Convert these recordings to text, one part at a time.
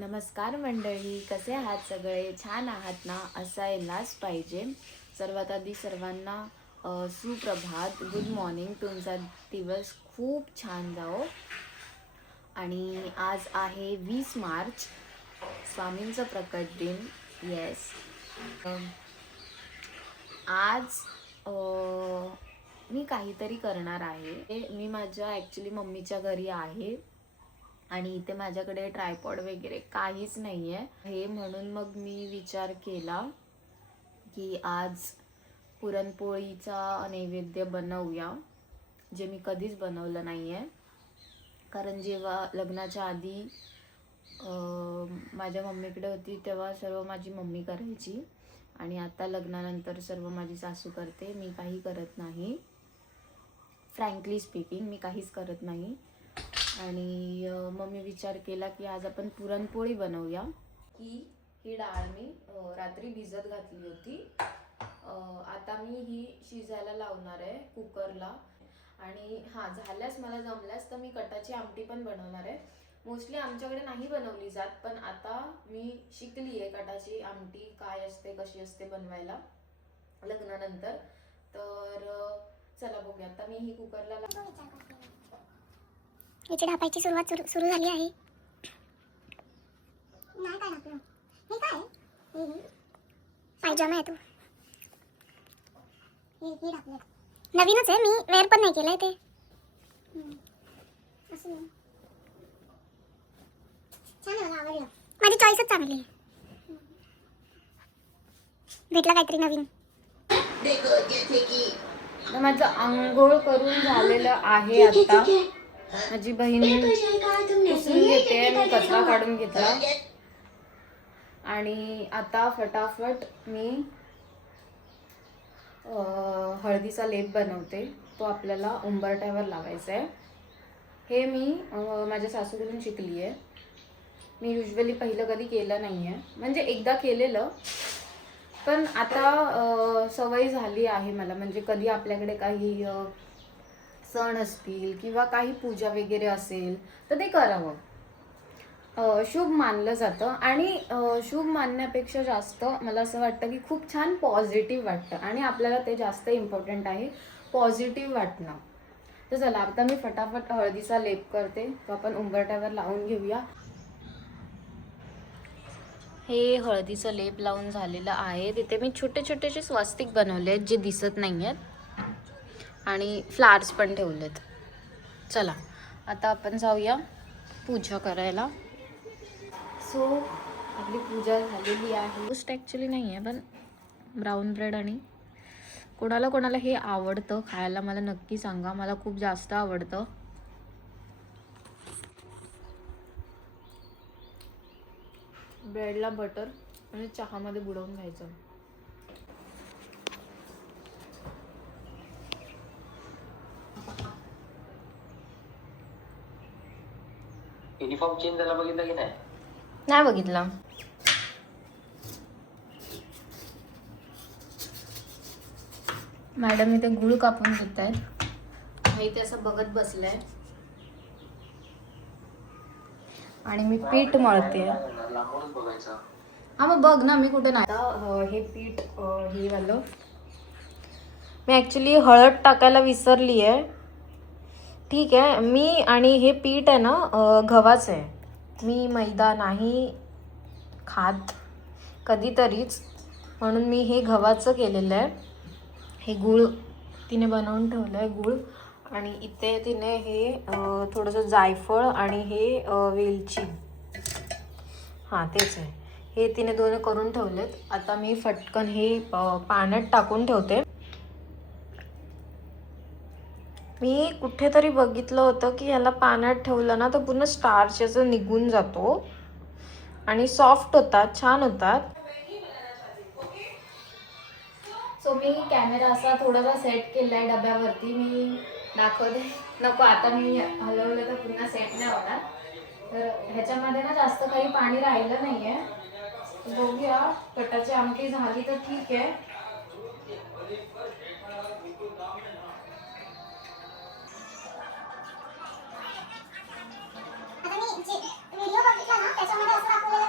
नमस्कार मंडळी, कसे आहात सगळे? छान आहात ना? असायलाच पाहिजे. सर्वात आधी सर्वांना सुप्रभात, गुड मॉर्निंग. तुमचा दिवस खूप छान जाओ. आणि आज आहे 20 मार्च, स्वामींचं प्रकट दिन. येस, आज मी काहीतरी करणार आहे. मी माझ्या ॲक्च्युली मम्मीच्या घरी आहे आणि इथे माझ्याकडे ट्रायपॉड वगैरे काहीच नाही आहे. म्हणून मग मी विचार केला की आज पुरणपोळीचा नैवेद्य बनवूया, जे मी कधीच बनवलं नाही आहे. कारण जेव्हा लग्नाच्या आधी माझ्या मम्मीकडे होती तेव्हा सर्व माझी मम्मी करायची आणि आता लग्नानंतर सर्व माझी सासू करते. मी काही करत नाही. फ्रँकली स्पीकिंग मी काहीच करत नाही. आणि मग मी विचार केला की आज आपण पुरणपोळी बनवूया. ही डाळ मी रात्री भिजत घातली होती. आता मी ही शिजायला लावणार आहे कुकरला. आणि झाल्यास मला जमल्यास तर मी कटाची आमटी पण बनवणार आहे. मोस्टली आमच्याकडे नाही बनवली जात, पण आता मी शिकली आहे कटाची आमटी काय असते, कशी असते बनवायला लग्नानंतर. तर चला बघूया. आता मी ही कुकरला इथे ढापायची सुरुवात सुरू झाली आहे. नाही काय ढापलं हे काय पायजामा आहे तो. हे ढापलं नवीनच आहे, मी वेअर पण नाही केलंय ते. असं छान आहे, मला आवडलं. माझी चॉईसच चांगली आहे. भेटला काहीतरी नवीन. माझं आंघोळ करून झालेलं आहे. आता माझी बहीण पुसून घेते, मी कचरा काढून घेतला. आणि आता फटाफट मी हळदीचा लेप बनवते. तो आपल्याला उंबरठ्यावर लावायचा आहे. हे मी माझ्या सासूकडून शिकली आहे. मी युजली पहिलं कधी केलं नाही आहे, म्हणजे एकदा केलेलं, पण आता सवय झाली आहे मला. म्हणजे कधी आपल्याकडे काही सण असतील किंवा काही पूजा वगैरे असेल तर ते करावं. शुभ मानलं जातं. आणि शुभ मानण्यापेक्षा जास्त मला असं वाटतं की खूप छान पॉझिटिव्ह वाटतं आणि आपल्याला ते जास्त इम्पॉर्टंट आहे, पॉझिटिव्ह वाटणं. तर चला आता मी फटाफट हळदीचा लेप करते, तो आपण उंबरठ्यावर लावून घेऊया. हे हळदीचं लेप लावून झालेलं आहे. तिथे मी छोटे छोटेसे स्वस्तिक बनवले आहेत जे दिसत नाही आहेत आणि फ्लावर्स पण ठेवलेत. चला आता आपण जाऊया पूजा करायला. सो आपली पूजा झालेली आहे. गोष्ट ॲक्च्युली नाही आहे, पण ब्राऊन ब्रेड आणि कोणाला कोणाला हे आवडतं खायला मला नक्की सांगा. मला खूप जास्त आवडतं. ब्रेडला बटर आणि चहामध्ये बुडवून घ्यायचं. युनिफॉर्म चेंज झाला बघितला की नाही? नाही बघितला. मॅडम इथे गुळ कापून देत आहेत. मी इथे असं बघत बसलंय आणि मी पीठ मळते. लांबूनच बघायचं. मग बघ ना, मी कुठे नाही. आता हे पीठ हे वालं मी ॲक्च्युली हळद टाकायला विसरली आहे. ठीक आहे, मी आणि हे पीठ आहे ना गव्हाचं आहे. मी मैदा नाही खात कधीतरीच, म्हणून मी हे गव्हाचं केलेलं आहे. हे गूळ तिने बनवून ठेवलं आहे, गूळ. आणि इथे तिने हे थोडंसं जायफळ आणि हे वेलची, तेच आहे, हे तिने दोन करून ठेवलेत. आता मी फटकन हे पाण्यात टाकून ठेवते. मी कुठेतरी बघितलं होतं की ह्याला पाण्यात ठेवलं ना तर पूर्ण स्टार्च याचं निघून जातो आणि सॉफ्ट होतात, छान होतात. सो मी कॅमेरा असा थोडासा सेट केला आहे डब्यावरती. मी दाखवते. नको, आता मी हलवलं तर पुन्हा सेट नाही होणार. तर ह्याच्यामध्ये ना जास्त काही पाणी राहिलं नाही आहे. बघूया, कटाची आमटी झाली तर ठीक आहे. आता मी व्हिडिओ बघितला ना, त्याच्यामध्ये असं दाखवलं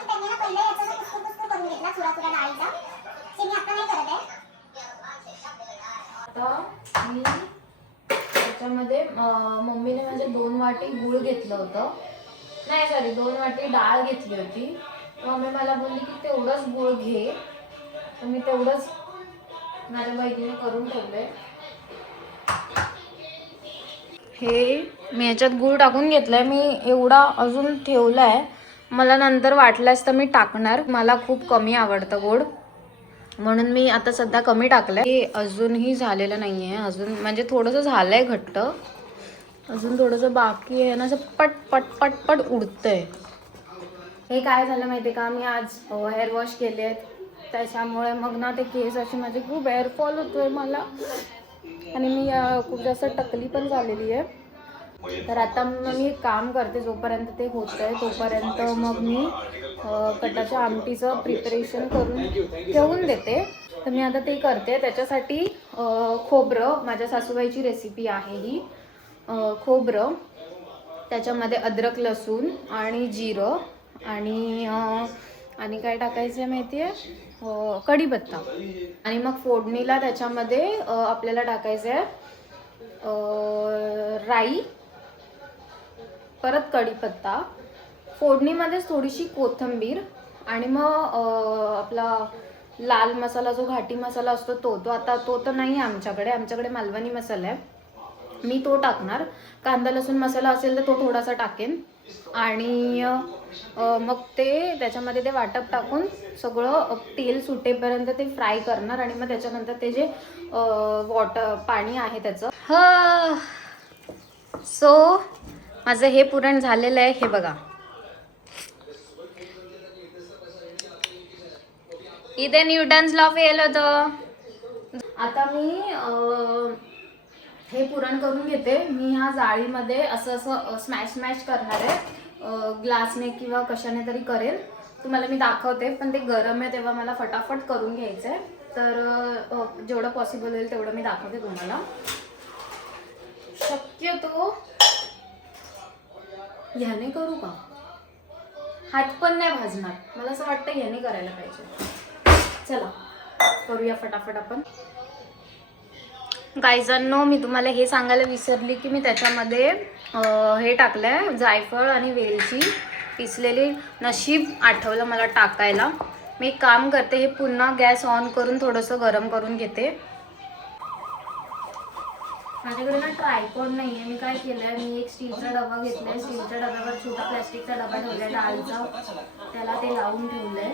मम्मीने माझे 2 वाटी गूळ घेतलं होतं, नाही सॉरी 2 वाटी डाळ घेतली होती. मम्मी मला बोलली की तेवढंच गूळ घे, तर मी तेवढंच माझ्या बहिणीने करून ठेवलंय. हे मी याच्यात गूळ टाकून घेतलाय, मी एवढा अजून ठेवलाय, मला नंतर वाटल्यास तर मी टाकणार. मला खूप कमी आवडतं गोड, म्हणून मी आता सध्या कमी टाकलंय. हे अजूनही झालेलं नाहीये, अजून म्हणजे थोडंसं झालंय घट्ट, अजून थोडंसं बाकी आहे ना, असं पट पट पट पट उडतंय. हे काय झालं माहितीये का, मी आज हेअर वॉश केले, त्याच्यामुळे मग ना ते केस असे माझे खूप हेअरफॉल होतोय मला, आणि मी खूप जास्त टकली पण झालेली आहे. तर आता मग मी काम करते, जोपर्यंत ते होतंय तोपर्यंत मग मी कटाच्या आमटीचं प्रिपरेशन करून ठेवून देते. तर मी आता ते करते. त्याच्यासाठी खोबरं, माझ्या सासूबाईची रेसिपी आहे ही. खोबरं, त्याच्यामध्ये अद्रक, लसूण आणि जिरं आणि काय टाकायचं आहे माहिती आहे, कढीपत्ता. आणि मग फोडणीला त्याच्यामध्ये आपल्याला टाकायचं आहे राई, परत कढीपत्ता, फोडणीमध्येच थोडीशी कोथिंबीर, आणि मग आपला लाल मसाला जो घाटी मसाला असतो तो आता तो तर नाही आहे आमच्याकडे मालवणी मसाला आहे, मी तो टाकणार. कांदा लसूण मसाला असेल तर तो थोडासा टाकेन. आणि मग ते त्याच्यामध्ये ते वाटप टाकून सगळं तेल सुटेपर्यंत ते फ्राय करणार. आणि मग त्याच्यानंतर ते जे पाणी आहे त्याचं. सो माझं हे पुरण झालेलं आहे, हे बघा. इथे न्यूटन्स लॉ फेल होतं. आता मी हे पुरण करून घेते. मी ह्या जाळीमध्ये असं स्मॅश करणार आहे, ग्लासने किंवा कशाने तरी करेल, तुम्हाला मी दाखवते. पण ते गरम आहे तेव्हा मला फटाफट करून घ्यायचं आहे, तर जेवढं पॉसिबल होईल तेवढं मी दाखवते तुम्हाला. शक्यतो ह्याने करू का, हात पण नाही भाजणार, मला असं वाटतं ह्याने करायला पाहिजे. चला करूया फटाफट आपण. गाईजांनो, मी तुम्हाला हे सांगायला विसरली की मी त्याच्यामध्ये हे टाकलंय, जायफळ आणि वेलची पिसलेली. नशीब आठवलं मला टाकायला. मी एक काम करते, हे पुन्हा गॅस ऑन करून थोडंसं गरम करून घेते. माझ्याकडे ना ट्रायपॉड नाही आहे. मी काय केलंय, मी एक स्टीलचा डबा घेतलाय, स्टीलच्या डब्यावर छोटा प्लॅस्टिकचा डबा ठेवलाय डाळीचा, त्याला ते लावून ठेवलंय.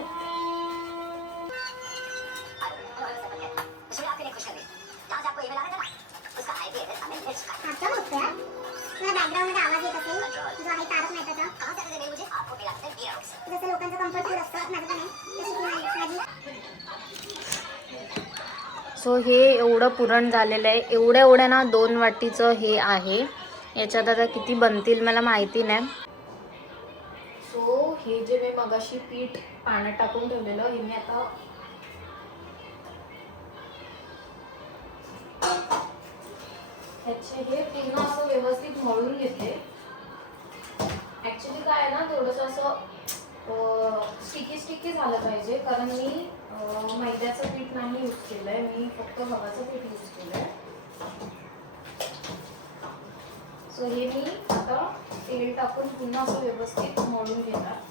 सो हे एवढं पुरण झालेलं आहे. एवढ्या ना 2 वाटीचं हे आहे. याच्यात आता किती बनतील मला माहिती नाही. सो हे जे मी मगाशी पीठ पाण्यात टाकून ठेवलेलं, हे मी आता ह्याचे हे पूर्ण असं व्यवस्थित मळून घेते. ॲक्च्युली काय आहे ना, थोडंसं असं स्टिकी झालं पाहिजे, कारण मी मैद्याचं पीठ नाही यूज केलं आहे, मी फक्त गव्हाचं पीठ यूज केलं आहे. सो हे मी आता तेल टाकून पुन्हा असं व्यवस्थित मळून घेणार.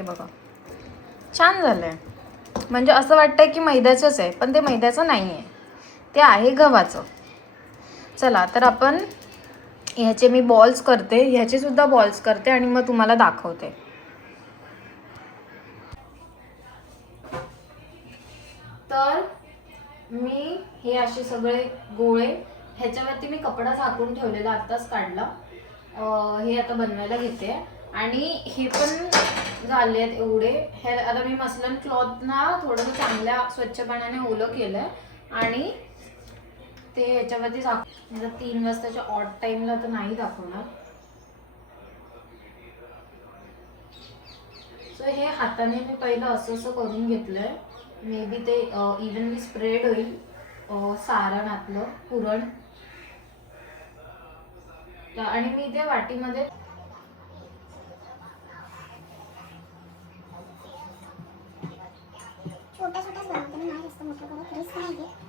बघा छान झालंय, म्हणजे असं वाटतंय की मैद्याचंच आहे, पण ते मैद्याचं नाही आहे, ते आहे गव्हाचं. चला तर आपण ह्याचे मी बॉल्स करते, ह्याचे सुद्धा बॉल्स करते आणि मग तुम्हाला दाखवते. तर मी हे असे सगळे गोळे ह्याच्यावरती मी कपडा झाकून ठेवलेला, आत्ताच काढला. हे आता बनवायला घेते. आणि हे पण झाले आहेत एवढे. हे आता मी मसलन क्लॉथ ना थोडंसं चांगल्या स्वच्छ पाण्याने ओलं केलंय आणि ते ह्याच्यावरती 3 वाजताच्या ऑड टाइमला तर नाही दाखवणार. सो हे हाताने मी पहिलं असं असं करून घेतलंय. मे बी ते इव्हनली स्प्रेड होईल सारण आतलं पुरण. आणि मी इथे वाटीमध्ये छोट्या छोट्याच बनवते मी, नाही जास्त मोठं करत, रिस्क नाही घेत.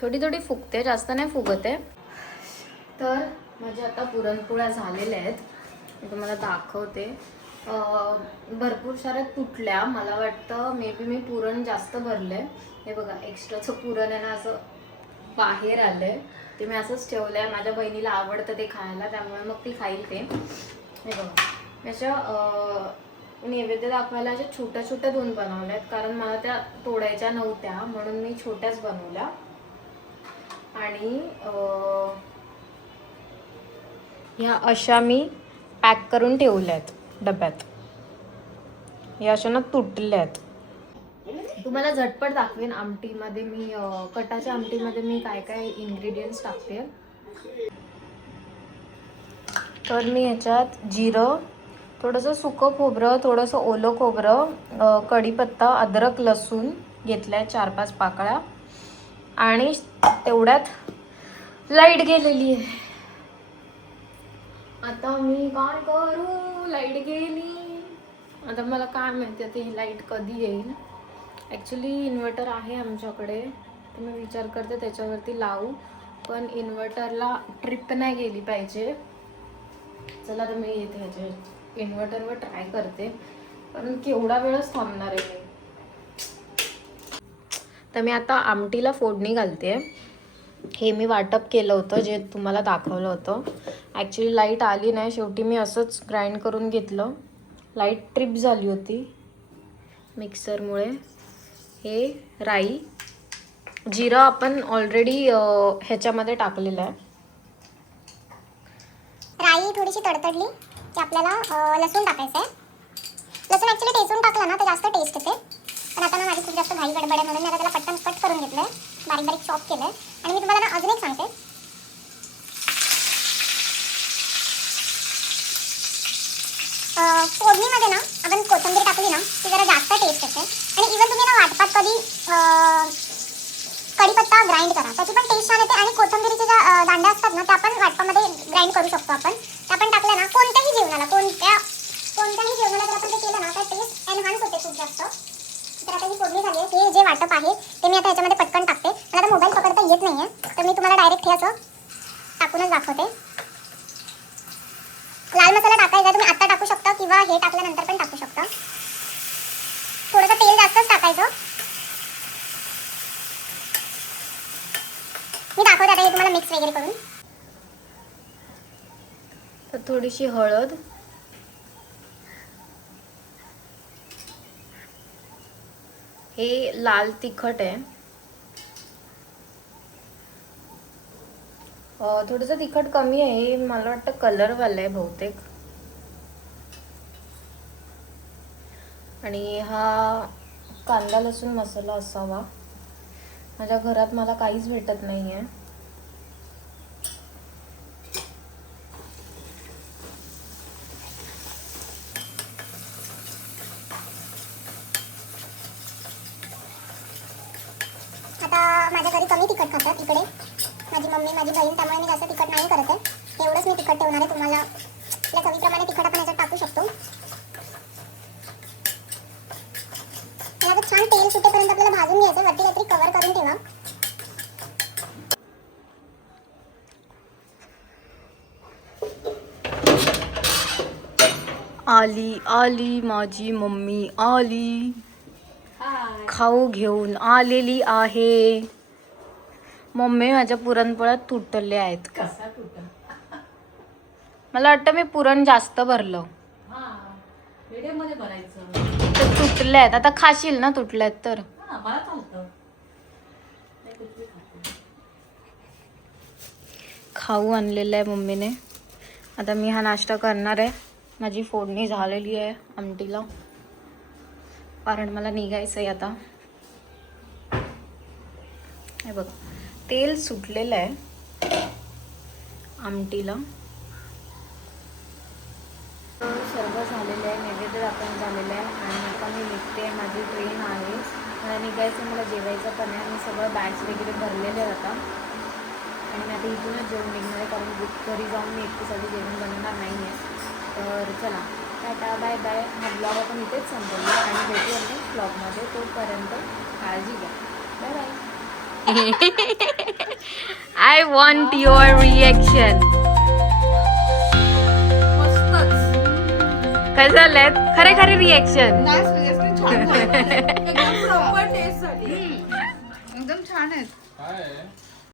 थोडी थोडी फुगते, जास्त नाही फुगत आहे. तर माझ्या आता पुरणपोळ्या झालेल्या आहेत, मी तुम्हाला दाखवते. भरपूर साऱ्या तुटल्या. मला वाटतं मे बी मी पुरण जास्त भरलंय. हे बघा एक्स्ट्राचं पुरण आहे ना असं बाहेर आलंय. ते मी असंच ठेवलं आहे. माझ्या बहिणीला आवडतं ते खायला, त्यामुळे मग ती खाईल ते. हे बघा याच्या नैवेद्य दाखवायला अशा छोट्या छोट्या 2 बनवल्या आहेत, कारण मला त्या तोडायच्या नव्हत्या म्हणून मी छोट्याच बनवल्या. आणि ह्या अशा मी पॅक करून ठेवल्या आहेत डब्यात. या अशा ना तुटल्या आहेत. तुम्हाला झटपट दाखवेन आमटीमध्ये मी कटाच्या आमटीमध्ये मी काय काय इन्ग्रेडियंट्स टाकते. तर मी ह्याच्यात जिरं, थोडंसं सुकं खोबरं, थोडंसं ओलं खोबरं, कढीपत्ता, अद्रक, लसूण घेतलं आहे 4-5 पाकळ्या. आणि तेवढ्यात लाईट गेलेली आहे. आता मी काय करू, लाईट गेली. आता मला काय माहिती आता ही लाईट कधी येईल. ॲक्च्युली इन्व्हर्टर आहे आमच्याकडे, तर मी विचार करते त्याच्यावरती लावू, पण इन्व्हर्टरला ट्रिप नाही गेली पाहिजे. चला तर मी येते ह्याच्या इन्व्हर्टरवर ट्राय करते, कारण केवढा वेळच थांबणार आहे मी. तर मी आता आमटीला फोडणी घालते. हे मी वाटप केलं होतं, जे तुम्हाला दाखवलं होतं. ॲक्च्युली लाईट आली नाही, शेवटी मी असंच ग्राइंड करून घेतलं. लाईट ट्रिप झाली होती मिक्सरमुळे. हे राई, जिरं आपण ऑलरेडी ह्याच्यामध्ये टाकलेलं आहे. राई थोडीशी तडतडली की आपल्याला लसूण टाकायचं आहे. लसूण ॲक्च्युली ठेचून टाकलं ना तर जास्त टेस्ट येते, पण आता ना माझी खूप जास्त घाई गडबड आहे म्हणून मी आता त्याला पटकन कट करून घेतलं आहे, बारीक बारीक चॉप केलं आहे. आणि मी तुम्हाला ना अजून एक सांगते, फोडणीमध्ये ना आपण कोथिंबीर टाकली ना ती जरा जास्त टेस्ट येते. आणि इव्हन तुम्ही ना वाटपात कधी कढीपत्ता ग्राइंड करा, त्याची पण टेस्ट छान येते. आणि कोथिंबीरीच्या ज्या दांड्या असतात ना त्या पण वाटपामध्ये ग्राइंड करू शकतो आपण. त्या पण टाकल्या ना कोणत्याही जेवणाला जर आपण ते केलं ना तर टेस्ट एनहान्स होते खूप जास्त. तर आता ही फोडणी झाली आहे. हे जे वाटप आहे ते मी आता याच्यामध्ये पटकन टाकते. मला आता मोबाईल पकडता येत नाही आहे, तर मी तुम्हाला डायरेक्ट हे असं टाकूनच दाखवते. लाल मसाला टाकायचा तुम्ही आत्ता टाकू शकता किंवा हे टाकल्यानंतर पण टाकू शकता. थोडंसं तेल जास्तच टाकायचं. मी दाखवते आता हे तुम्हाला मिक्स वगैरे करून. तर थोडीशी हळद, हे लाल तिखट आहे. थोडंसं तिखट कमी आहे, मला वाटतं कलरवालं आहे बहुतेक. आणि हा कांदा लसूण मसाला असावा. माझ्या घरात मला काहीच भेटत नाही आहे. आता माझ्या घरी कमी तिखट खातात इकडे, माझी मम्मी माझी बहीण, त्यामुळे मी जास्त तिखट नाही करत आहे. एवढंच मी तिखट ठेवणार आहे. तुम्हाला आपल्या चवीप्रमाणे तिखट आपण याच्यात टाकू शकतो. छान तेल सुटेपर्यंत आपल्याला भाजून घ्यायचं. वरती काहीतरी कव्हर करून ठेवा. आली आली माझी मम्मी आली, खाऊ घेऊन आलेली आहे. मम्मी माझ्या पुरणपोळ्या तुटल्या आहेत. कसा तुटा? मला वाटतं मी पुरण जास्त भरलं, हा, मीडियम मध्ये भरायचं. तर तुटल्या आहेत. आता खाशील ना तुटल्यात तर? हा, मला चालतं. नाही, कुछ भी खाते. खाऊ आणलेलं आहे मम्मीने. आता मी हा नाश्ता करणार आहे. माझी फोडणी झालेली आहे आमटीला, कारण मला निघायचं आहे आता. हे बघ, तेल सुटलेलं आहे आमटीला. सर्व झालेलं आहे, नैवेद्य दाखवून झालेलं आहे आणि आता मी निघते. माझी ट्रेन आहे, मला निघायचं, मला जेवायचं पण आहे. मी सगळं बॅग्स वगैरे भरलेले आता आणि मी आता इथूनच जेवण निघणार आहे, कारण घरी जाऊन मी एकटीसाठी जेवण बनवणार नाही आहे. तर चला, टाटा बाय बाय. हा ब्लॉग आपण इथेच संपवूया आणि भेटूया नेक्स्ट ब्लॉगमध्ये. तोपर्यंत काळजी घ्या. Bye bye. I want your reaction. मस्तच. काय झालंय? खरे खरे रिएक्शन. नाही, seriously छान बनवलंय.